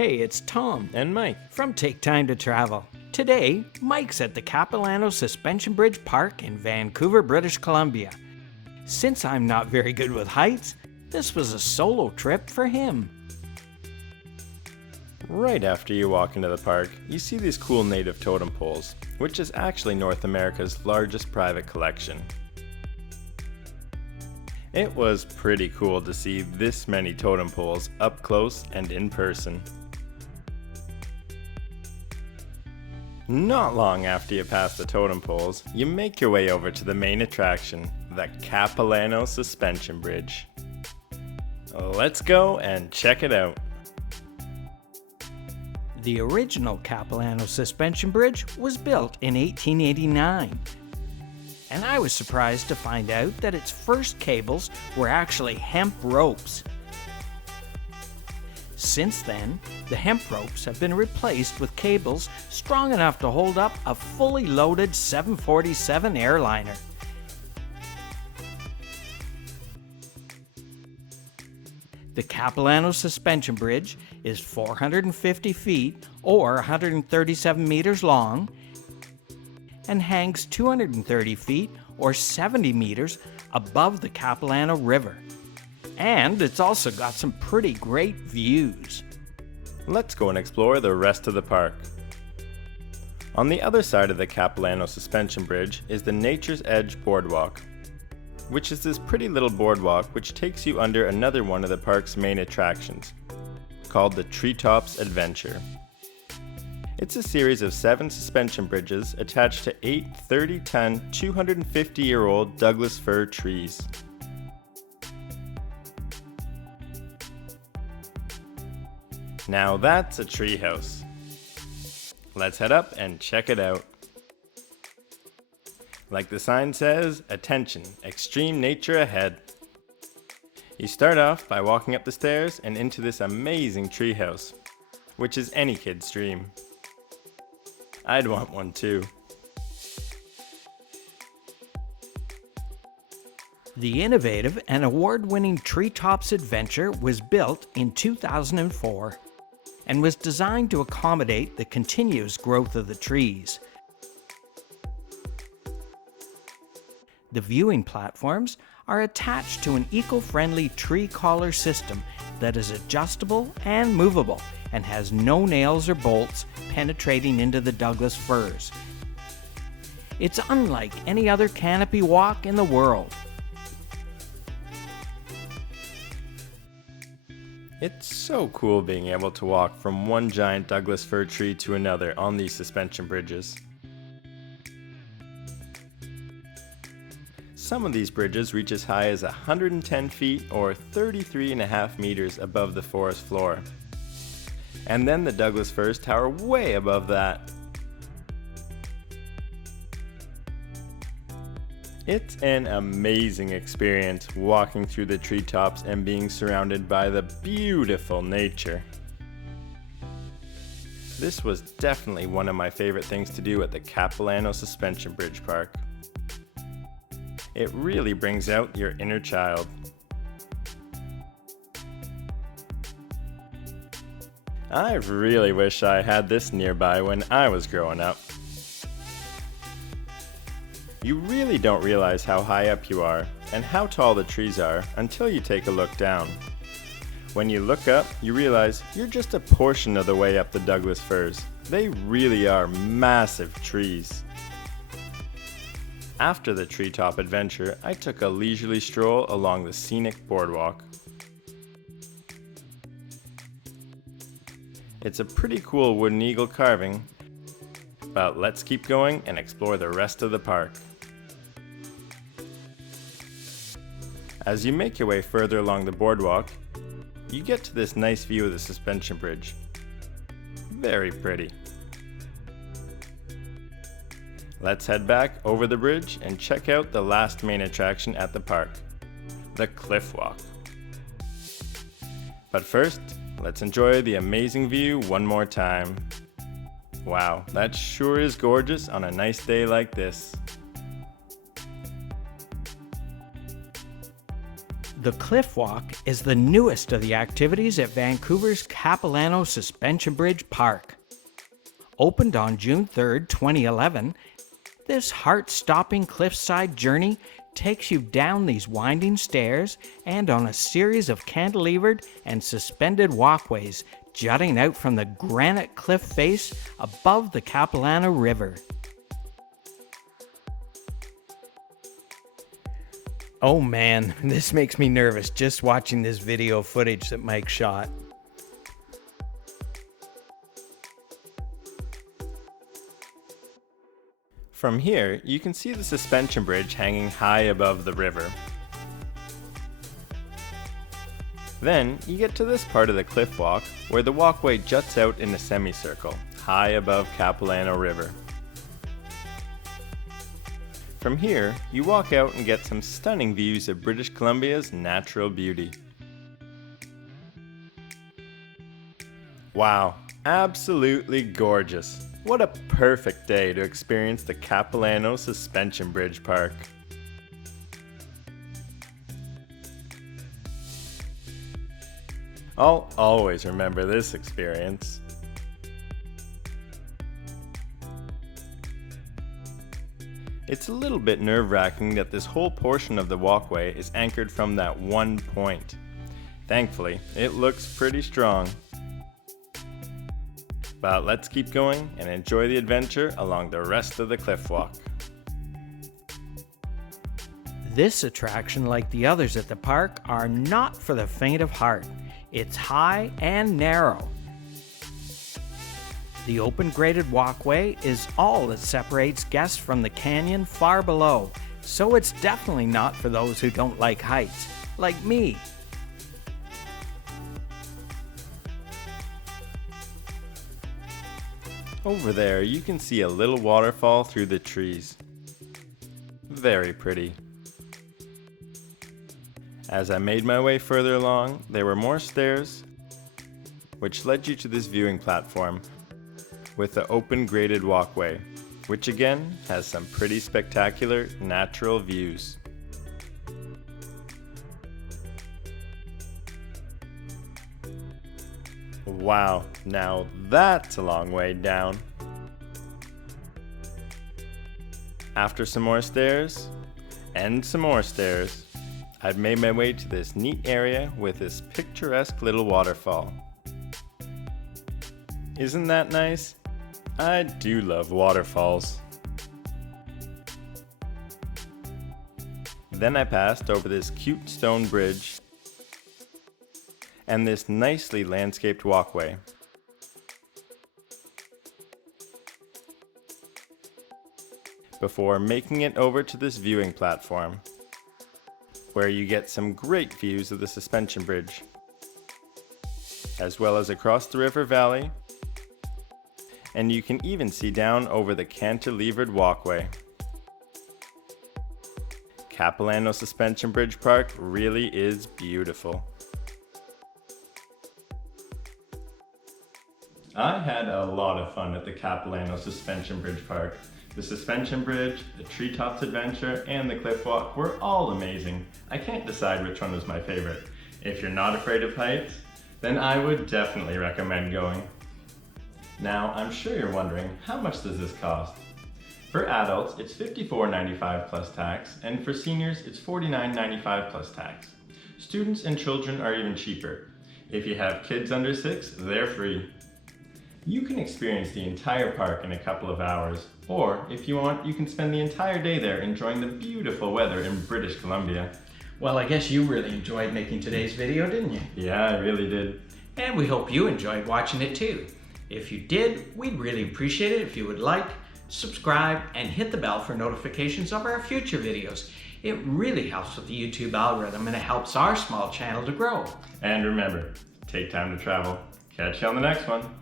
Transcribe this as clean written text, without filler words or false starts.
Hey, it's Tom And Mike. from Take Time to Travel. Today, Mike's at the Capilano Suspension Bridge Park in Vancouver, British Columbia. Since I'm not very good with heights, this was a solo trip for him. Right after you walk into the park, you see these cool native totem poles, which is actually North America's largest private collection. It was pretty cool to see this many totem poles up close and in person. Not long after you pass the totem poles, you make your way over to the main attraction, the Capilano Suspension Bridge. Let's go and check it out. The original Capilano Suspension Bridge was built in 1889. And I was surprised to find out that its first cables were actually hemp ropes. Since then, the hemp ropes have been replaced with cables strong enough to hold up a fully loaded 747 airliner. The Capilano Suspension Bridge is 450 feet or 137 meters long and hangs 230 feet or 70 meters above the Capilano River. And it's also got some pretty great views. Let's go and explore the rest of the park. On the other side of the Capilano Suspension Bridge is the Nature's Edge Boardwalk, which is this pretty little boardwalk which takes you under another one of the park's main attractions, called the Treetops Adventure. It's a series of 7 suspension bridges attached to 8 30-ton, 250-year-old Douglas fir trees. Now that's a treehouse. Let's head up and check it out. Like the sign says, attention, extreme nature ahead. You start off by walking up the stairs and into this amazing treehouse, which is any kid's dream. I'd want one too. The innovative and award-winning Treetops Adventure was built in 2004 and was designed to accommodate the continuous growth of the trees. The viewing platforms are attached to an eco-friendly tree collar system that is adjustable and movable and has no nails or bolts penetrating into the Douglas firs. It's unlike any other canopy walk in the world. It's so cool being able to walk from one giant Douglas fir tree to another on these suspension bridges. Some of these bridges reach as high as 110 feet or 33.5 meters above the forest floor. And then the Douglas firs tower way above that. It's an amazing experience walking through the treetops and being surrounded by the beautiful nature. This was definitely one of my favorite things to do at the Capilano Suspension Bridge Park. It really brings out your inner child. I really wish I had this nearby when I was growing up. You really don't realize how high up you are and how tall the trees are until you take a look down. When you look up, you realize you're just a portion of the way up the Douglas firs. They really are massive trees. After the Treetop Adventure, I took a leisurely stroll along the scenic boardwalk. It's a pretty cool wooden eagle carving, but let's keep going and explore the rest of the park. As you make your way further along the boardwalk, you get to this nice view of the suspension bridge. Very pretty. Let's head back over the bridge and check out the last main attraction at the park, the Cliffwalk. But first, let's enjoy the amazing view one more time. Wow, that sure is gorgeous on a nice day like this. The Cliffwalk is the newest of the activities at Vancouver's Capilano Suspension Bridge Park. Opened on June 3, 2011, this heart-stopping cliffside journey takes you down these winding stairs and on a series of cantilevered and suspended walkways jutting out from the granite cliff face above the Capilano River. Oh man, this makes me nervous just watching this video footage that Mike shot. From here, you can see the suspension bridge hanging high above the river. Then, you get to this part of the cliff walk where the walkway juts out in a semicircle, high above Capilano River. From here, you walk out and get some stunning views of British Columbia's natural beauty. Wow, absolutely gorgeous! What a perfect day to experience the Capilano Suspension Bridge Park. I'll always remember this experience. It's a little bit nerve-wracking that this whole portion of the walkway is anchored from that one point. Thankfully, it looks pretty strong. But let's keep going and enjoy the adventure along the rest of the cliff walk. This attraction, like the others at the park, are not for the faint of heart. It's high and narrow. The open graded walkway is all that separates guests from the canyon far below, so it's definitely not for those who don't like heights, like me. Over there, you can see a little waterfall through the trees. Very pretty. As I made my way further along, there were more stairs, which led you to this viewing platform with the open graded walkway, which again has some pretty spectacular natural views. Wow, now that's a long way down. After some more stairs, and some more stairs, I've made my way to this neat area with this picturesque little waterfall. Isn't that nice? I do love waterfalls. Then I passed over this cute stone bridge and this nicely landscaped walkway. Before making it over to this viewing platform, where you get some great views of the suspension bridge, as well as across the river valley, and you can even see down over the cantilevered walkway. Capilano Suspension Bridge Park really is beautiful. I had a lot of fun at the Capilano Suspension Bridge Park. The suspension bridge, the Treetops Adventure, and the Cliffwalk were all amazing. I can't decide which one was my favorite. If you're not afraid of heights, then I would definitely recommend going. Now, I'm sure you're wondering, how much does this cost? For adults, it's $54.95 plus tax, and for seniors, it's $49.95 plus tax. Students and children are even cheaper. If you have kids under 6, they're free. You can experience the entire park in a couple of hours, or if you want, you can spend the entire day there enjoying the beautiful weather in British Columbia. Well, I guess you really enjoyed making today's video, didn't you? Yeah, I really did. And we hope you enjoyed watching it too. If you did, we'd really appreciate it if you would like, subscribe, and hit the bell for notifications of our future videos. It really helps with the YouTube algorithm and it helps our small channel to grow. And remember, take time to travel. Catch you on the next one.